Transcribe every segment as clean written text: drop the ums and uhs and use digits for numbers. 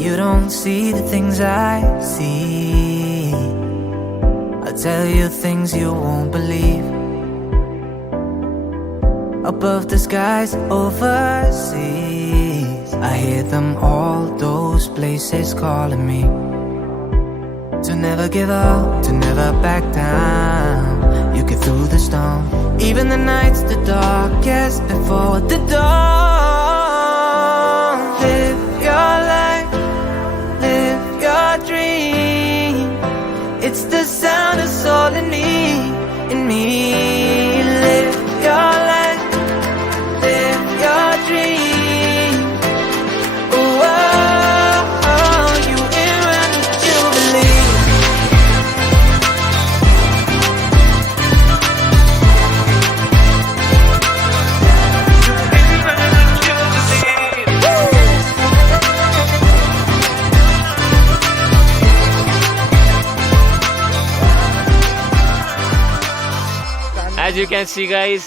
You don't see the things I see. I'll tell you things you won't believe. Above the skies overseas, I hear them all, those places calling me. To never give up, to never back down. You get through the storm, even the nights the darkest before the dawn. Live your life, live your dream. It's the sound of soul in me, in me. Live your life, live your dream. Oh, oh, oh, you ain't running to believe. As you can see guys,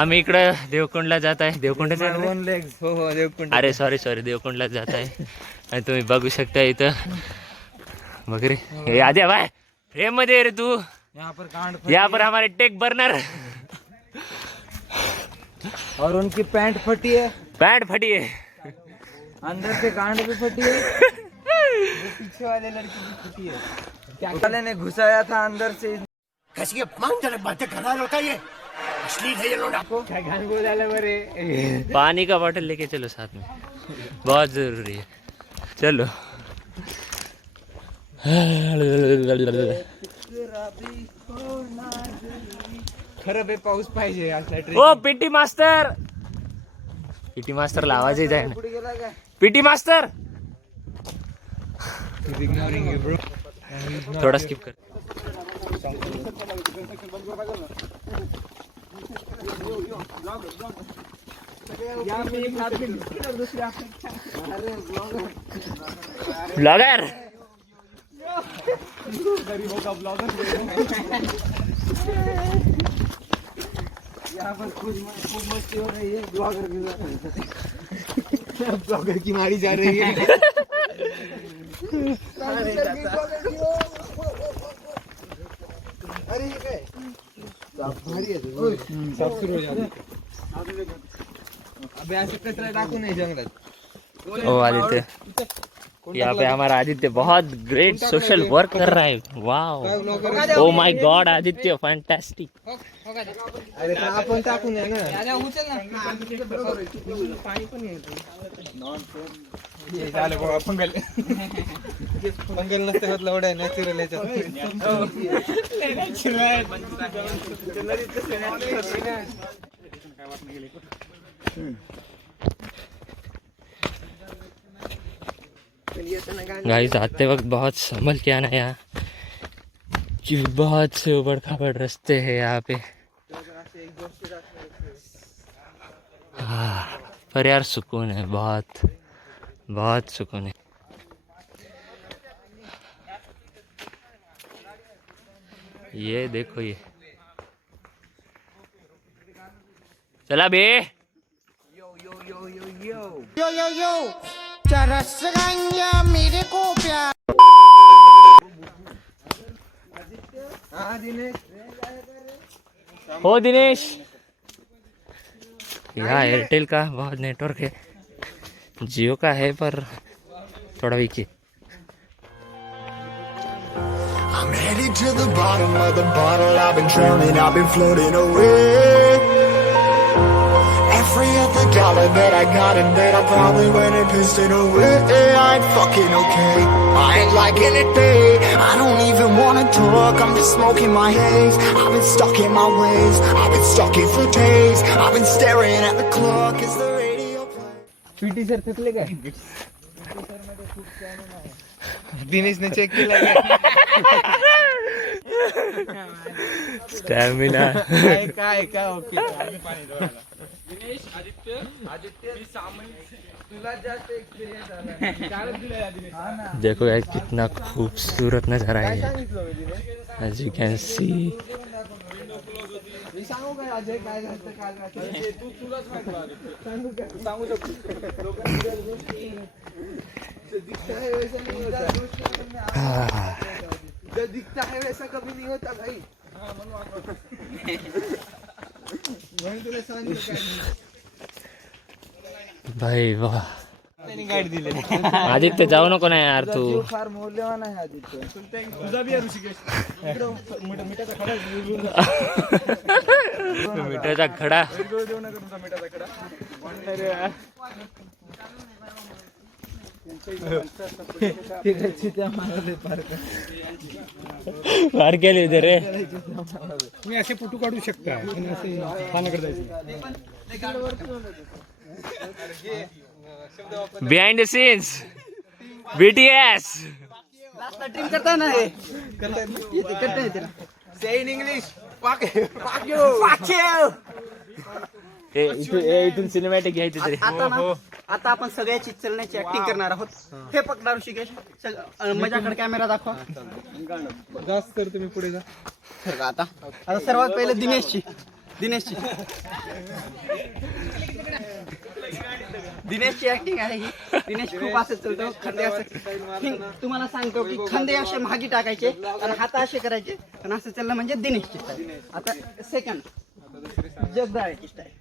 आम्ही इकडं देवकुंडला जात आहे. देवकुंडच आहे. हो देवकुंड. अरे sorry देवकुंडला जात आहे. आणि तुम्ही बघू शकता इथं वगैरे. हे आद्या भाई फ्रेम मध्ये रे तू. यहाँ पर हमारे टेक बर्नर और उनकी पैंट फटी है. पैंट फटी है. अंदर से गांड भी फटी है. पीछे वाले लड़की भी फटी है. क्या वाले ने घुसाया था अंदर से. कैसी अपमानजनक बातें कर रहा होता ये. अश्लील है ये लोग. क्या गान बोल डाले मेरे. पानी का बोतल लेके चलो साथ में, बहुत जरूरी है. चलो खरं बे पाऊस पाहिजे. ओ पीटी मास्टर. पीटी मास्टरला आवाजही जाय ना. पीटी मास्टर थोड़ा स्किप कर. ब्लॉगर यहाँ पर खूब मस्ती हो रही है. ब्लॉगर की मारी जा रही है. अरे ये काय भारी आहे. सब सुरू हो जाते. अबे ऐसे कचरा डाकू नहीं जंगलात. ओ आदित्य, यहाँ पे हमारा आदित्य बहुत ग्रेट सोशल वर्क कर रहा है. Wow, oh my God Aditya, fantastic. अरे आपण टाकून आहे ना. उचल ना. पाणी पण येते. ये झालं बाबा पंगल. पंगल नसते होत लवड्या. नॅचरल याच्यात. गाइस आते वक्त बहुत संभल के आना यहाँ, कि बहुत से उबड़ खाबड़ रास्ते हैं यहाँ पे. पर यार सुकून है, बहुत बहुत सुकून है. ये देखो, ये चला बे. यो चरस गंजा मेरे को प्यार. हाँ दिनेश. हो दिनेश, यहाँ एयरटेल का बहुत नेटवर्क है, जियो का है पर थोड़ा वीक है. I'm headed to the bottom of the bottle. I've been drowning, I've been floating away. Every other dollar that I got in bed, I probably went and pissed it away. I ain't fucking okay, I ain't liking it, babe. I don't even wanna talk, I'm just smoking my haze. I've been stuck in my ways, I've been stuck in for days. I've been staring at the clock as the radio plays. PT sir थकले काय. दिनेशने check केला. Stamina काय okay. Dinesh Aditya मी सामान तुला जास्त experience आला. कारण तुला दिनेश. देखो यार कितना खूबसूरत नजारा है. As you can see. मी सांगू काय अजय काय झालं काल रात्री. तू तुलाच माहिती. सांगू शकतो. भाई वा त्यांनी गाईड दिले. आदित्य जाऊ नको ना यार तू. फार मौल्यवान आहे आदित्य. तुझा बी ऋषिकेश. मिठाचा खडा मिठाचा खडा. देऊ नका तुमचा मिठाचा खडा. फार केली होते रे. तुम्ही असे फोटो काढू शकता पण असे पानाकडे जायचं. Behind the scenes BTS. Team करता ना हे करता येते ना. से इन इंग्लिश पाक इथून सिनेमॅटिक घ्यायचं तरी. आता आपण सगळ्याची चलण्याची ऍक्टिंग करणार आहोत. हे पकडा ऋषिकेश. माझ्याकडे कॅमेरा दाखवा. जास्त तर तुम्ही पुढे जा. आता सर्वात पहिले दिनेशची ऍक्टिंग आहे ही. दिनेश खूप असं चलतो. खंदे असं तुम्हाला सांगतो की खंदे असे मागे टाकायचे आणि हात असे करायचे आणि असं चाललं म्हणजे दिनेशची स्टाईल. आता सेकंड जगदाळ्याची स्टाईल.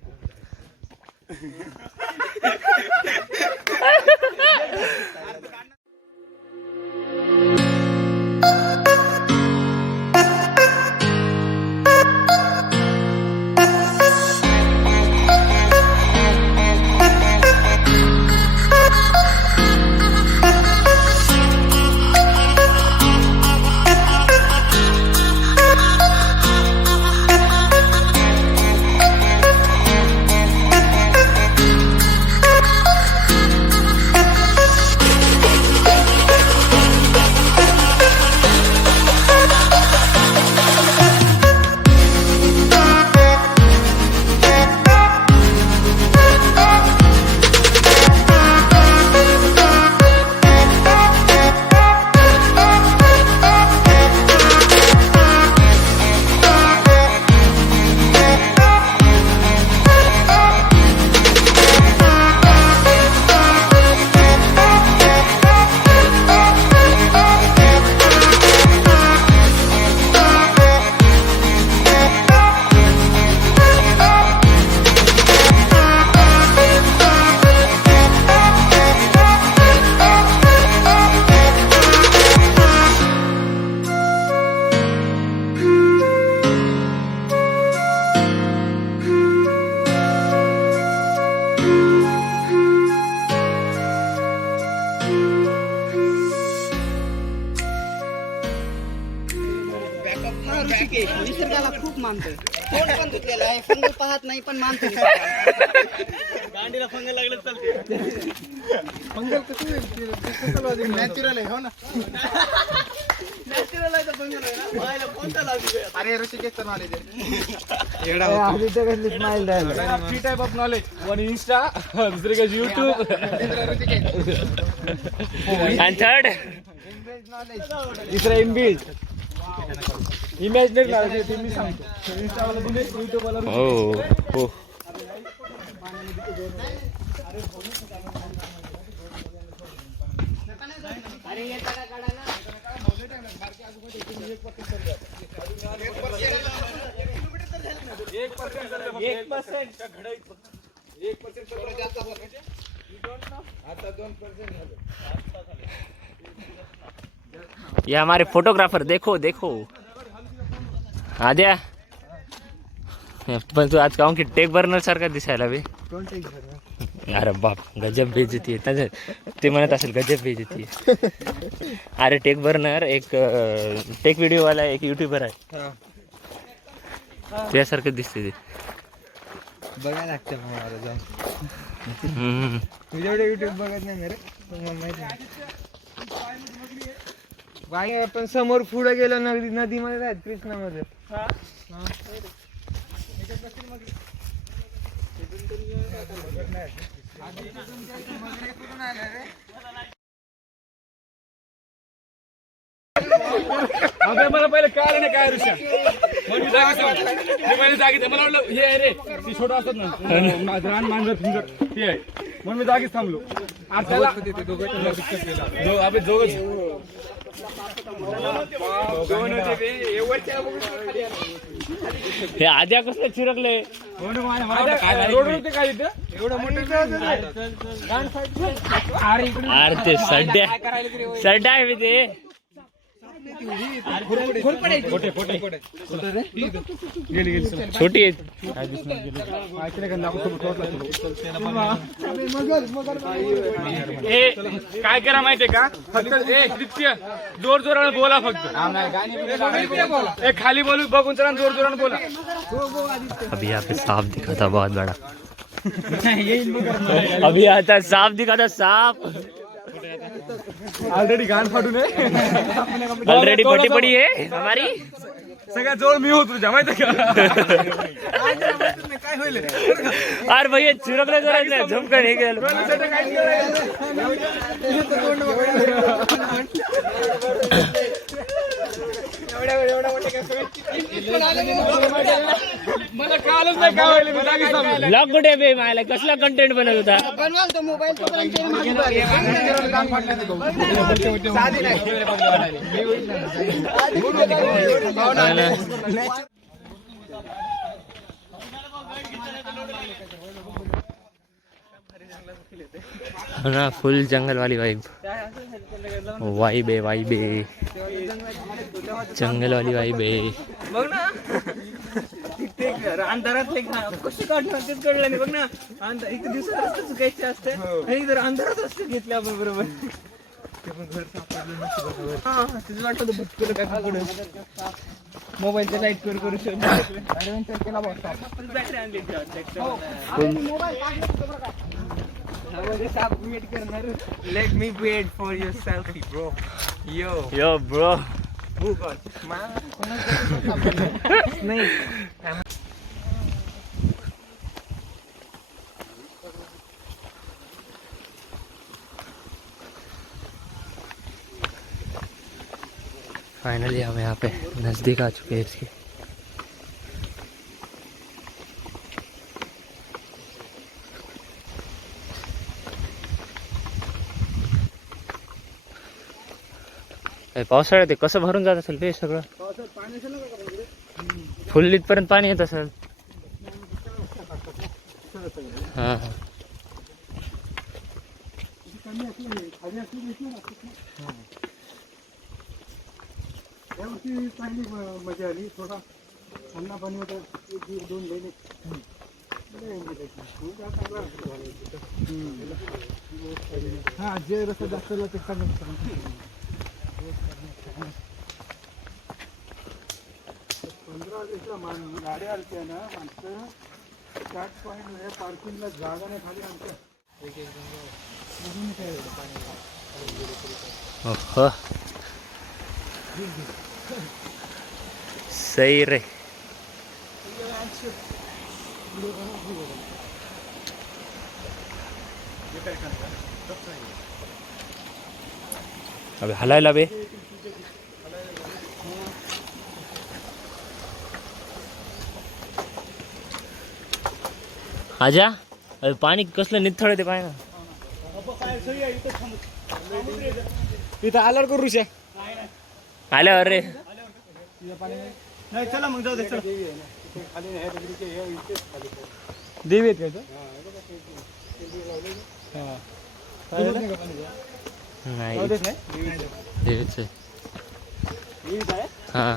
निसर्गाला खूप मानतोय. तोंड पण धुतलेलं आहे. फंगल पाहत नाही पण मानतोय. गांडीला फंगल लागलं चालते. फंगल कसं नॅचरल आहे. हो ना. नॅचरल आहे तर फंगल आहे ना. बायला कोणता लागू. अरे ऋषिकेश तर नॉलेज आहे. Free type of knowledge. One Insta, दुसरे का यूट्यूब आणि थर्ड तिसरा इनबिल्ट इमॅजिनरी नॉलेज ते मी सांगतो. इंस्टावाला बघ, युट्यूबवाला हो हो. ये हमारे फोटोग्राफर देखो देखो. आद्या पण तू आज कहून की टेक बर्नर सारखा दिसायला बे. अरे बाप गजब बेइज्जती आहे. ते म्हणत असेल गजब बेइज्जती आहे. अरे टेक बर्नर एक टेक व्हिडिओ वाला एक युट्यूबर आहे. त्यासारखं दिसते ते. बघायला लागतं मला जाऊन. हम्म. तुझ्याकडे युट्यूब बघत नाही रे. मला माहिती नाही. बाई आपण समोर पुढे गेलो नदीमध्ये आहेत कृष्णामध्ये. मला पहिले काय नाही काय ऋषा मग मी पहिले जागी मला वाटलं हे आहे रे ती छोटं असत ना रान मांजर फिंजर ते आहे म्हणून मी जागीच थांबलो. त्याला दोघं हे आद्या कसलं चिरकले रोडवर ते काय इथं एवढं मोठं अरे ते सड्डा आहे ते छोटी आहेत काय करा माहितीये का फक्त जोर जोराने बोला फक्त खाली बोलू बघून जरा जोर जोराने बोला. अभी यहाँ पे सांप दिखा था बहुत बड़ा. अभी आता सांप दिखा था सांप. ऑलरेडी गाण फाटून ऑलरेडी फटी पडी है हमारी. सगळ्यात जवळ मी होतो तुझ्या माहिती का. काय होईल अरे भैया चिरकले जरा झमकन हे गेलं. मला कालच नाही काय व्हायला मी जागीच थांबलो. लॉक कुठे बे मायला कसला कंटेंट बनत होता. बनवाल तो मोबाईल ना फुल जंगल वाली वाइब वाइब है जंगल वाली वाइब है. बघ ना अंधारात कशी काढणार तेच कळलं नाही. बघ ना इथे दिवसात रस्ता चुकायचे असते आणि जर अंधारात रस्ते घेतले आपण बरोबर ते पण घर सापडलं. तिथं वाटलं भटकलं काय पुढे मोबाईलच्या लाईट करू शोध केला बॅटरी आणली वेट करणार. Let me wait for your selfie bro. Yo bro नाही फाइनली हम यहाँ पे नज़दीक आ चुके हैं इसके. पावसाळ्यात ते कसं भरून जात असेल ते सगळं. फुल इथपर्यंत पाणी येत असेल. हां चांगली मजा आली. थोडा अन्ना पाणी होतं 1-2 महिने हा जे रस्ता जास्त ते चांगलं. 15 गाड्या आलत्या ना माणसं स्टार्ट पॉईंट पार्किंगला जागा नाही खाली आमच्या. ओहो सही रे. अबे हलायला बे. आजा अरे पाणी कसलं निथळ ते पाय ना. इथं आल्यावर करू रुशी आल्यावर रे. नाही चला मग जाऊ दे. देवी आहेत का नाही देवीच हां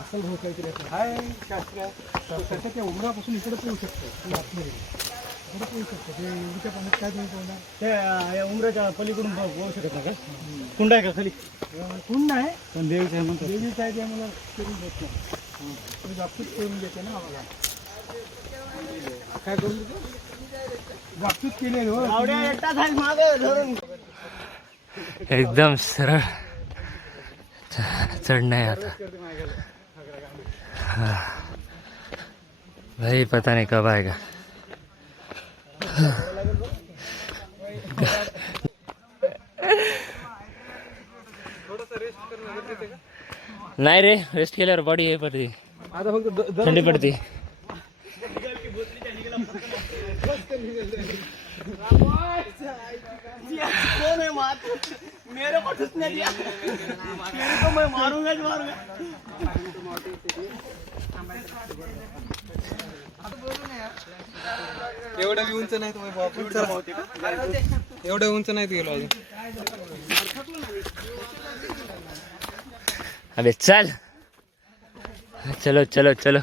असल भाऊ काहीतरी हाय शास्त्र त्याच्या उमरापासून इकडे पोहू शकतो. इकडे पोहू शकतो ते एवढीच्या पाण्यात काय तुम्ही पोहणार. त्या उमराच्या पलीकडून पोहू शकत नाही का. कुंड आहे का खाली. कुंड आहे पण देवीचं आहे म्हणतात. देवीचं आहे ते आम्हाला करून देत नाही. तुम्ही वापसूच करून देते ना आम्हाला. काय करून देतो वापसूच केले हो. एकदम सरळ चढ़ना है आता. भाई पता नहीं कब आएगा. नाही रे रेस्ट केल्यावर बॉडी हे पडते थंडी पडते. मेरे को ठुसने दिया. मेरे को मैं मारूंगा. एवढं बी उंच नाही तुम्ही बाबा. एवढं उंच नाही गेलो अजून. अबे चल, चलो चलो चलो.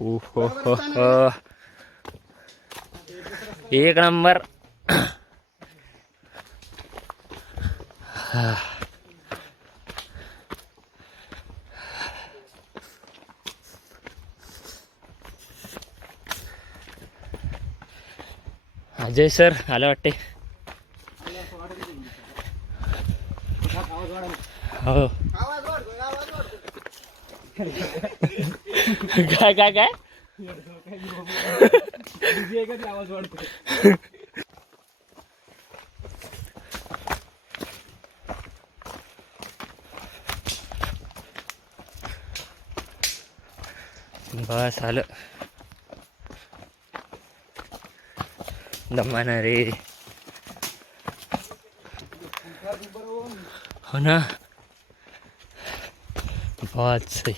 हो हो हो, एक नंबर. अजय सर आलं वाटते. हो काय काय काय आवाज वाढतो. बस आलं. दमाना रे. हो ना, बहुत सही.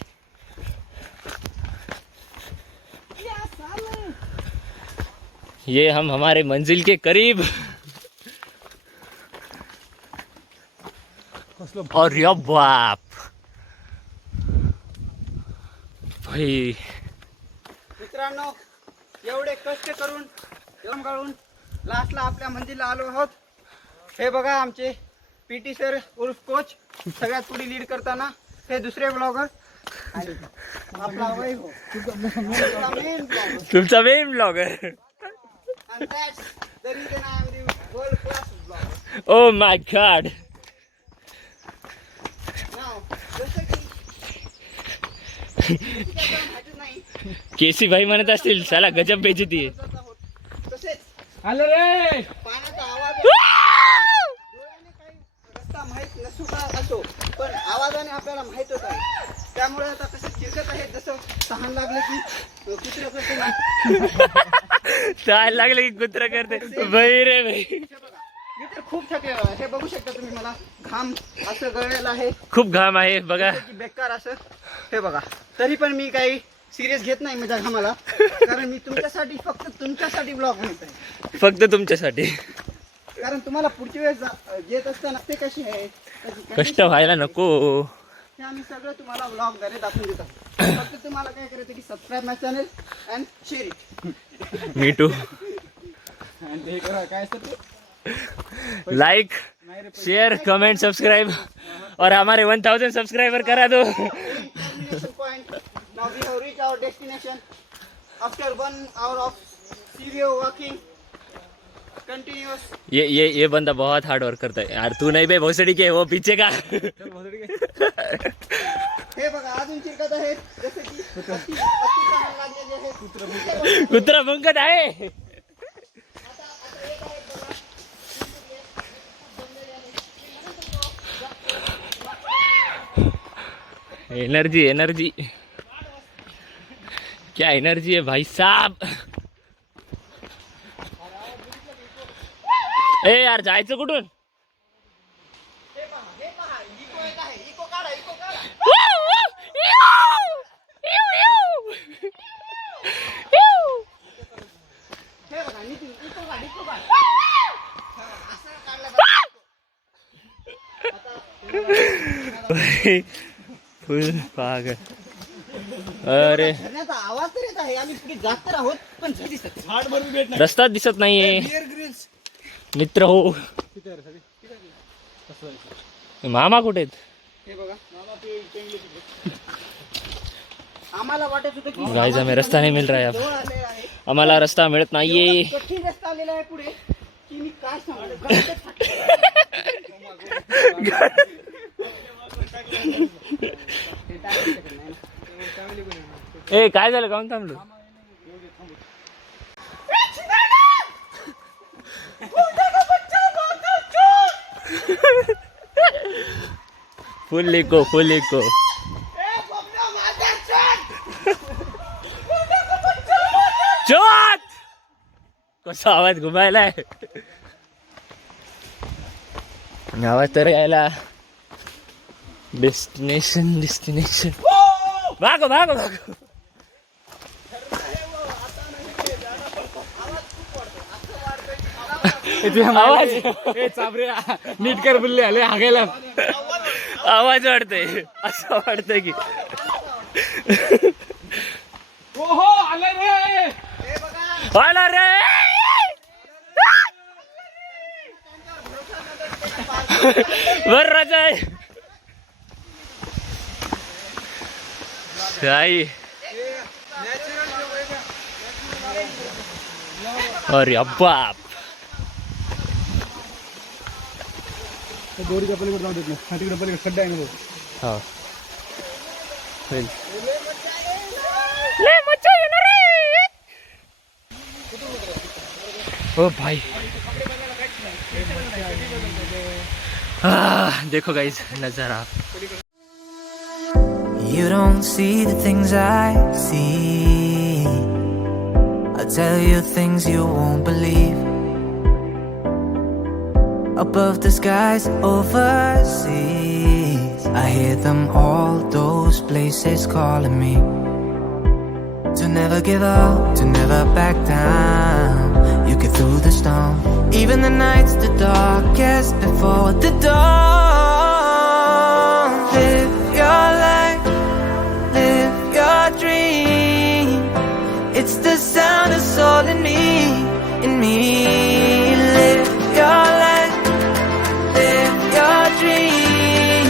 ये हम हमारे मंजिल के करीब. और या बाप भाई, मित्रांनो, एवढे कष्ट करून दम काढून लास्टला आपल्या मंदिरला आलो आहोत. हे बघा आमचे पीटी सर उर्फ कोच, सगळ्यात पुढे लीड करताना हे दुसरे ब्लॉगर. आपला वय हो, मेन ब्लॉगर. तुमचा main blogger. And that's the reason I am the world class blogger. Oh my God. Now, जसं की माहिती नाही, केसी भाई म्हणत असतील साला गजब बेइज्जती आहे. तसेच आलं रे. पाण्याचा आवाज डोळ्याने काही रस्ता माहित नसू का असो, पण आवाजाने आपल्याला माहितच आहे. त्यामुळे आता तसे चिरकत आहे, जसं तहान लागले की कुत्रे करते ना. चाल लागले की कुत्रा करते. भाई रे भाई, मी तर खूप थकलेलो आहे. हे बघू शकता तुम्ही, मला घाम असं गळलेला आहे, खूप घाम आहे बघा. की बेकार असं. हे बघा, तरी पण मी काही सिरियस घेत नाही माझ्या घामाला, कारण मी तुमच्यासाठी, फक्त तुमच्यासाठी ब्लॉग बनवत आहे. फक्त तुमच्यासाठी. कारण तुम्हाला पुढच्या वेळेस येत असताना ते कशी आहे, कष्ट व्हायला नको. हे आम्ही सगळं तुम्हाला ब्लॉगद्वारे दाखवून देत आहोत. फक्त तुम्हाला काय करायचं की subscribe my channel and share it. Me too. आणि ते करा काय असतं ते? लाइक, शेयर, कमेंट, सब्सक्राइब और हमारे 1000 सब्सक्राइबर करा दो. Destination point. Now we have reached our destination after 1 hour of serious walking. Continuous. ये बंदा बहुत हार्ड वर्क करता है यार. तू नहीं बे भोसड़ी के, वो पीछे का. हे बघा अजून चिरकत आहे, जसं की अति तहान लागलेली आहे. कुत्रा भुंकत आहे. एनर्जी एनर्जी, क्या एनर्जी है भाई साहब. ए यार जायचं कुठून? इको काढा, इको काढा. हे बघा नितीन, इको काढ, इको काढ. असं काढलं पाहिजे. फुल पागल. अरे झरण्याचा आवाज तर येत आहे, आम्ही पुढे जात तर आहोत, पण झाड भरून भेट नाही. रस्ता दिसत नाहीये. Bear Grylls. मित्र हो. मामा कुठे आहेत? हे बघा, आम्हाला वाटत होतं की गाइस हमें रास्ता नहीं मिल रहा है. जवळ आलेलं आहे. आम्हाला रस्ता मिळत नाहीये. एवढा कठीण रस्ता आलेला आहे पुढे की मी काय सांगू. ए काय झालं, काऊन थांबलो? Full echo, full echo. कसा आवाज घुमायलाय. आवाज तर यायला. डेस्टिनेशन भागो भागो भागो. आवाज चाबरे नीट कर बोलले आले हागायला. आवाज वाढतंय असं वाटतंय की ओहो आले रे. आला रे. बर राजा शाही. अरे बाप. दोरीच्या पलीकडे जाऊ देत नाही. तिकडे पलीकडे खड्डा आहे ना. हा होईल. ले मच्छा येणार रे. ओ भाई देखो गाइस नजारा. You don't see the things I see. I'll tell you things you won't believe. Above the skies overseas, I hear them all, those places calling me. To never give up, to never back down. You get through the storm. Even the nights the darkest before the dawn. Live your life, live your dream. It's the sound of soul in me, in me. Live your life, live your dream.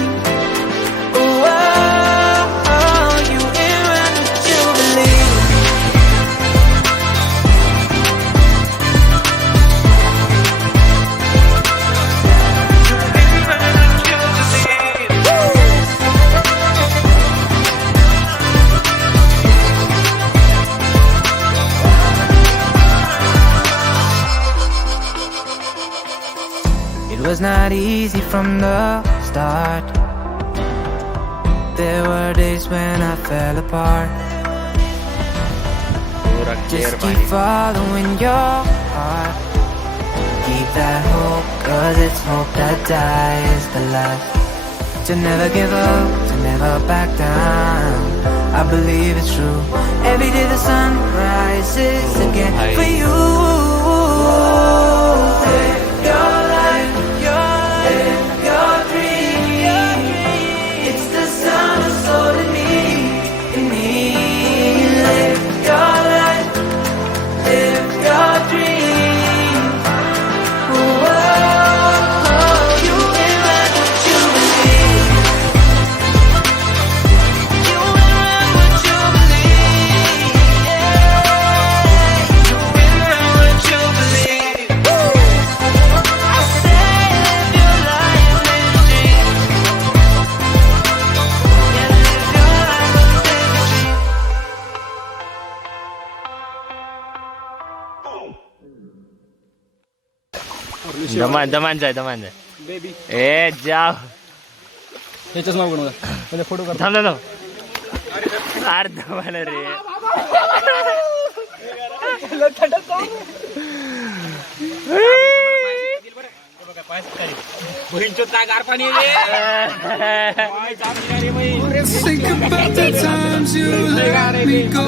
Oh, oh, oh, you in what you believe. It was not easy from the start. There were days when I fell apart. पूरा Just clear keep पानी. following your heart. Keep that hope, 'cause it's hope that dies the last. To never give up, to never back down. I believe it's true. Every day the sun rises again for you. Live your life, live your dream. It's the sound of soul in me, in me. Live your life, live your dream. Oh, oh, oh, you will learn what you believe. You will learn what you believe. Yeah. You will learn what you believe. I say live your life, live your dream. Yeah, live your life, live your dream. दमान दमान जाय baby ए जाव. याच्याच नाव बनवलं म्हणजे photo काढ. थांब थांब. अरे दमान रे. Think about the times you let me go.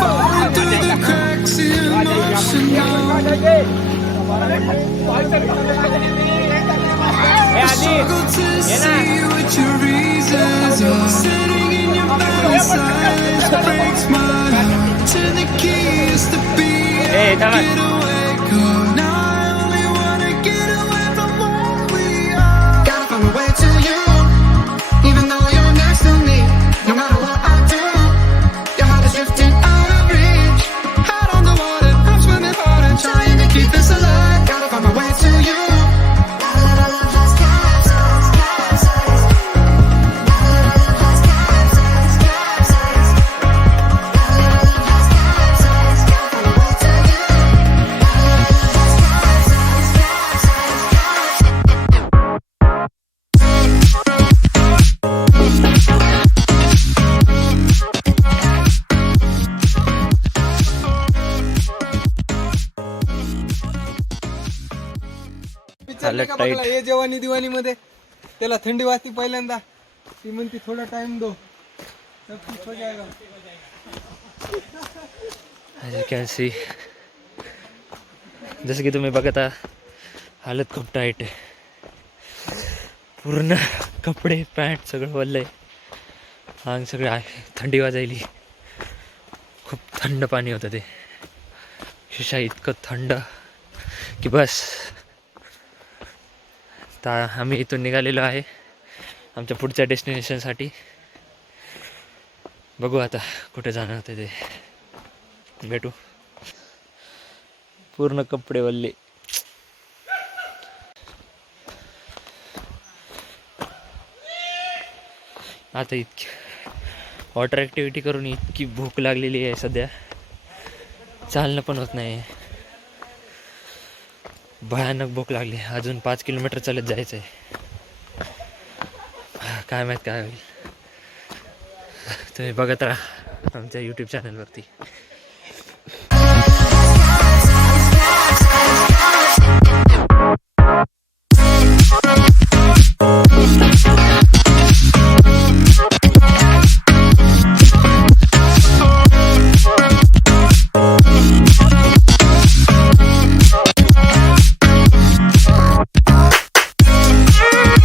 Falling through the cracks, emotional. I struggle to see what your reasons are. Sitting in your bed, silence breaks my heart. Turn the keys to be Hey, come on. get away. Gone. Now I only wanna get away from what we are. Gotta find my way to you, even though you're next to me. No matter what I do, your heart is drifting out of reach. Head on the water, I'm swimming hard and trying to keep this alive. Gotta find my way to you. हालत का tight. बघला हे जवानी दिवाणीमध्ये त्याला थंडी वाजती पहिल्यांदा ती म्हणते थोडा टाइम दो सब ठीक हो जाएगा. ॲज यू कॅन सी, जसं की तुम्ही बघत आहात हालत खूप टाईट आहे. पूर्ण कपडे पॅन्ट सगळं वल्लं आहे. अंग सगळं आहे, थंडी वाजायली. खूप थंड पाणी होतं ते, अक्षरशः इतकं थंड की बस. आता आम्ही इथून निघालेलो आहे आमच्या पुढच्या डेस्टिनेशनसाठी. बघू आता कुठे जाणार होते ते, भेटू. पूर्ण कपडे वल्ले. आता इतकी वॉटर ॲक्टिव्हिटी करून इतकी भूक लागलेली आहे सध्या, चालणं पण होत नाही. भयानक भूक लागली. अजून 5 किलोमीटर चालत जायचं आहे. काय माहीत काय होईल. तुम्ही बघत राहा आमच्या यूट्यूब चॅनलवरती.